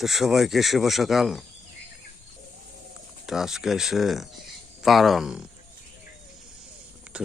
তো সবাইকে শুভ সকাল। তো আজকে এসে পারন তো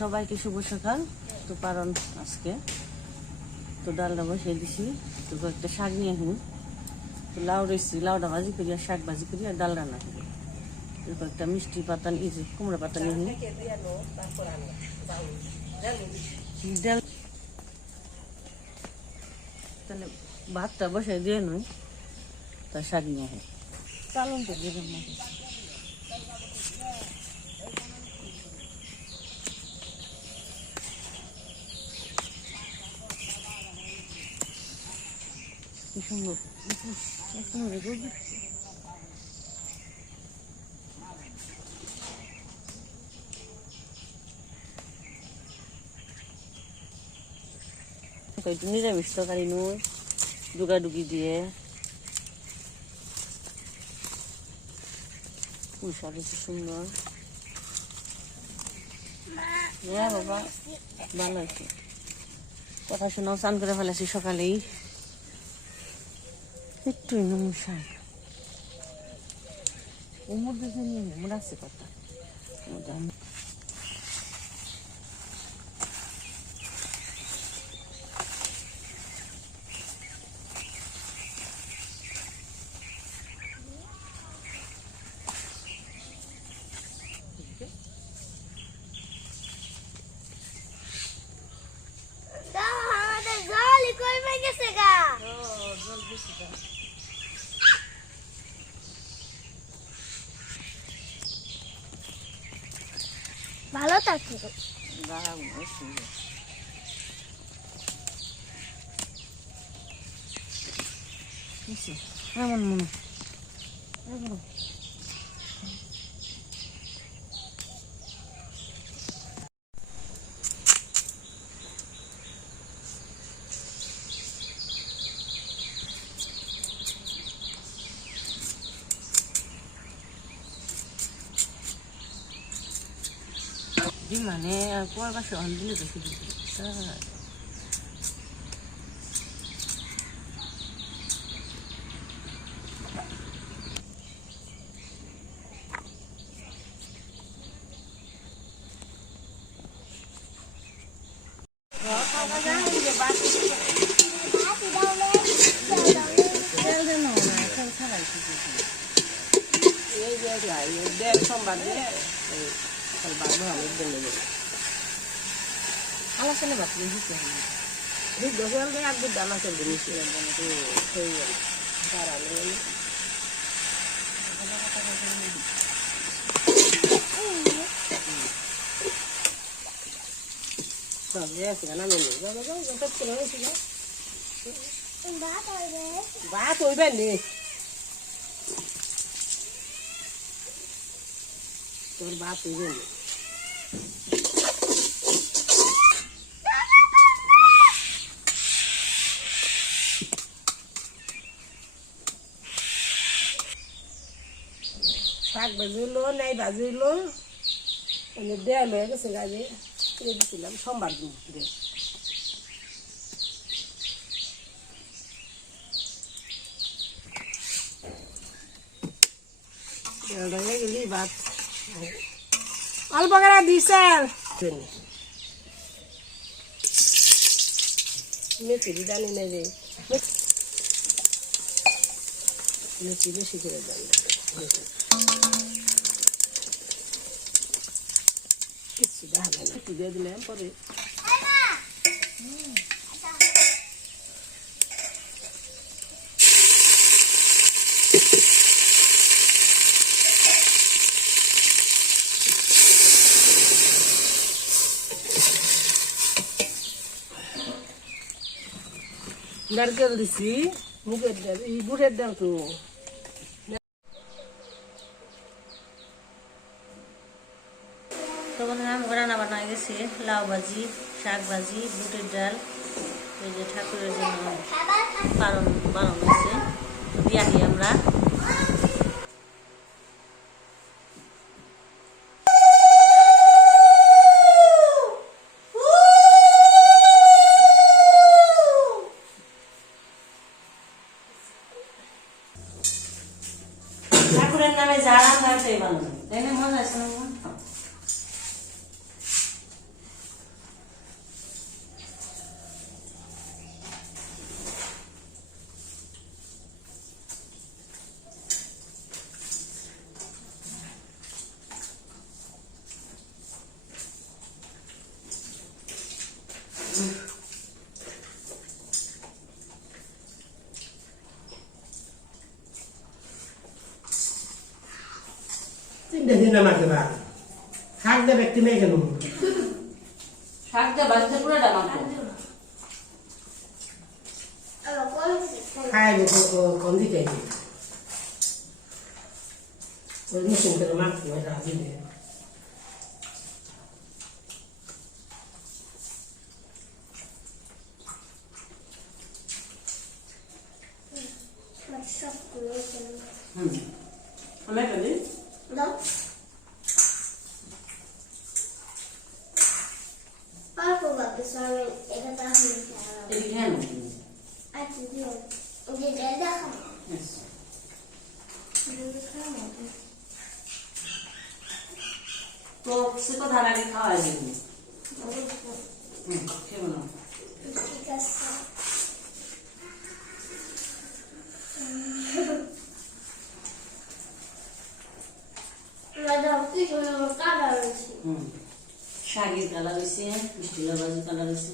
সবাইকে শুভ সকাল। তো পারন আজকে তো ডালটা বসিয়ে দিছি। তো একটা শাক নিয়ে আসুন, তো লাউ রয়েছি, লাউটা ভাজি করি আর শাক ভাজি করি আর ডাল রান্না করি। এরপর একটা মিষ্টি পাতা নিয়েছি, কুমড়া পাতা নিয়ে ডাল, তাহলে ভাতটা বসাই দিয়ে নই, তার শাক নিয়ে আসি চালন তো দিয়ে দেবো। কি সুন্দর একটু নিরামিষ তরকারি নুন ডুগাডুগি দিয়ে পুঁইশাক বেশি সুন্দর। হ্যাঁ বাবা, ভালো আছে। কথা শোনাও, চান করে ফেলেছি সকালেই। একটু নমস্কার উমর দিতে নিয়ে উমর আছে কথা। ভালো থাকতো এমন মনে মানে কুয়ার পাশে অন দিলে বেশি দিচ্ছে। আলোচনা বাকি দিতে হবে ভাত হইবে নি তোর ভাত হইবে নি। শাক ভাজিলো নাই ভাজিলো দেয়া লয়ে গেছে গাড়ি দিয়েছিলাম সোমবার দিন গেলি ভাত অল্প করে দিছে মেথি দানি নেই রে, মেথি বেশি করে দানি কিছু দেখা যায় না, দিয়ে দিলাম পরে নারকেল দিছি, মুগের ডাল, এই গুড়ের ডাল তো তখন আমি রান্না বান্না হয়ে গেছে, লাউ ভাজি, শাক ভাজি, বুটের ডাল, এই যে ঠাকুরের জন্য পালন বানানো হয়েছে, দিয়ে আনি আমরা। দেখে মজা আছে না? দেখি না মারতে পার শাক দে ব্যক্তি নেই কেন শাক দিয়ে বাজতে পুরোটা মাখো। খাই কম দিতে ওই মেশিন করে মারতে হয় দিলে আমি একটা দিই। এদিকে হ্যাঁ না? Yes. তো সে তো ধান আগে খাওয়া যায়নি। কেমন? শাকের কালার হয়েছে, মিষ্টি লাবাজি কালার হয়েছে।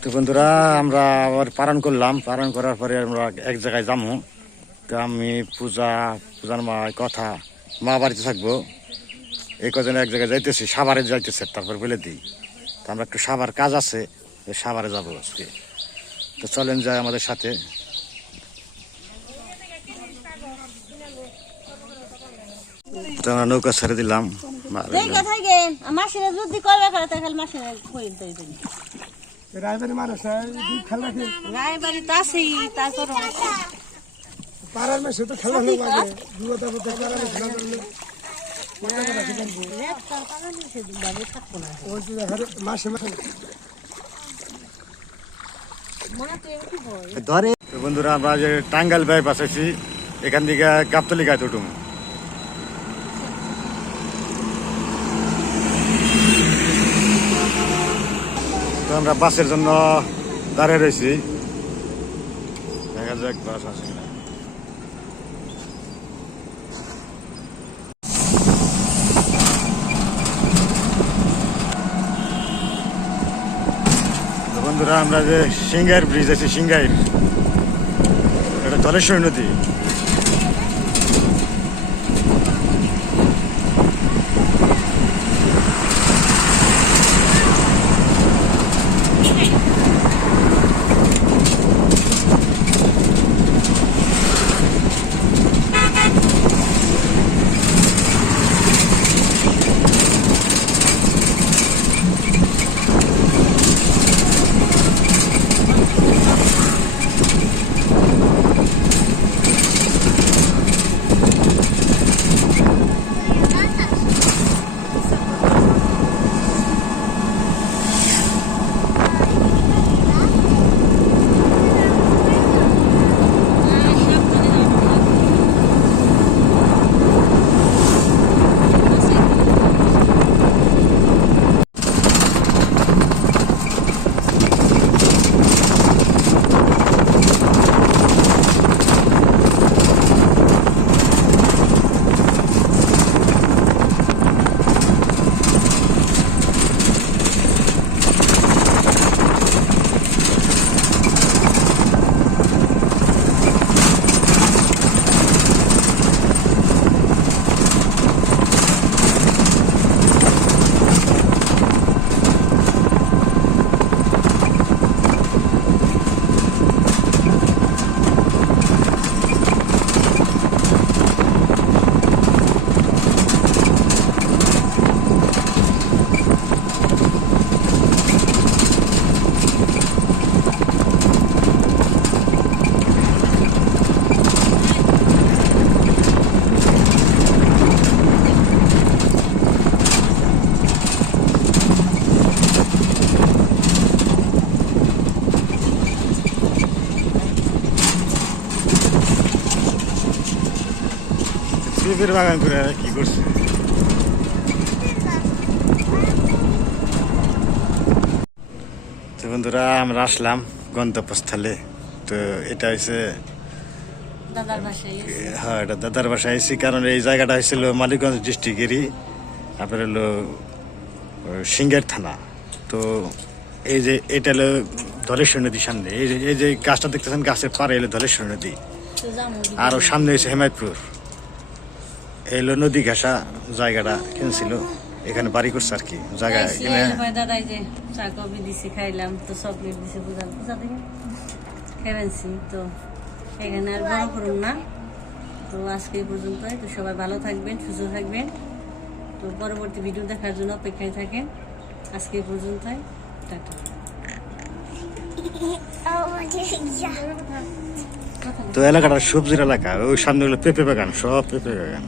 তো বন্ধুরা আমরা আবার পালন করলাম, পালন করার পরে আমরা এক জায়গায় যাবো। তো আমি পূজার মা কথা মা বাড়িতে থাকবো, এই কজনে এক জায়গায় যাইতেছি, সাভারে যাইতেছে। তারপর বলে দিই তো আমরা একটু সাভার কাজ আছে, সাভারে যাবো আজকে। তো চলেন যায় আমাদের সাথে। তো আমরা নৌকা ছেড়ে দিলাম। মাসিরা যদি করবে করে তাহলে মাসিরা কই দেই দেই। রায়বাড়ি মানুষ খেলা খেলে রায়বাড়ি তো আছেই, তারপর পাড়ার মেশে তো খেলা লোক লাগে দুটা মধ্যে পাড়ার খেলা করলে মাসে মাসে ধরে। তো বন্ধুরা আমরা যে টাঙ্গাইল বাইপাস আছি, এখান থেকে গাবতলি গায়ে উঠুম। তো আমরা বাসের জন্য দাঁড়িয়ে রয়েছি, দেখা যাক বাস আছে কিনা। তো বন্ধুরা আমরা যে সিংগাইর ব্রিজ আছে, সিংগাইর, এটা ধলেশ্বরী নদী। সবজির বাগান করে কি করছে? তো বন্ধুরা আমরা আসলাম গন্তব্যস্থলে। তো এটা হচ্ছে দাদার বাসায় হ্যাঁ এটা দাদার বাসায় আইসি, কারণ এই জায়গাটা হয়েছিল মানিকগঞ্জ ডিস্ট্রিক্টেরই, আপনার হলো সিঙ্গের থানা। তো এই যে এটা হলো ধলেশ্বর নদীর সামনে, এই যে গাছটা দেখতেছেন, গাছের পাড়ে এলো ধলেশ্বর নদী, তো যাবো আর ওর সামনে হয়েছে হেমায়তপুর। এই হলো নদী ঘাসা জায়গাটা কিনছিল, এখানে বাড়ি করছে আর কি জায়গা কিনে। দাদাই যে চা কফি দিছে খাইলাম, তো চকলেট দিছে পূজা থেকে খেয়েছি। তো এখানে আর বড় করুন না। তো আজকে এই পর্যন্তই। তো সবাই ভালো থাকবেন, সুস্থ থাকবেন। তো পরবর্তী ভিডিও দেখার জন্য অপেক্ষায় থাকেন। আজকে এই পর্যন্তই, টাটা। তো এলাকাটা সবজির এলাকা, ওই সামনে হলো পেঁপে বাগান, সব পেঁপে বাগান।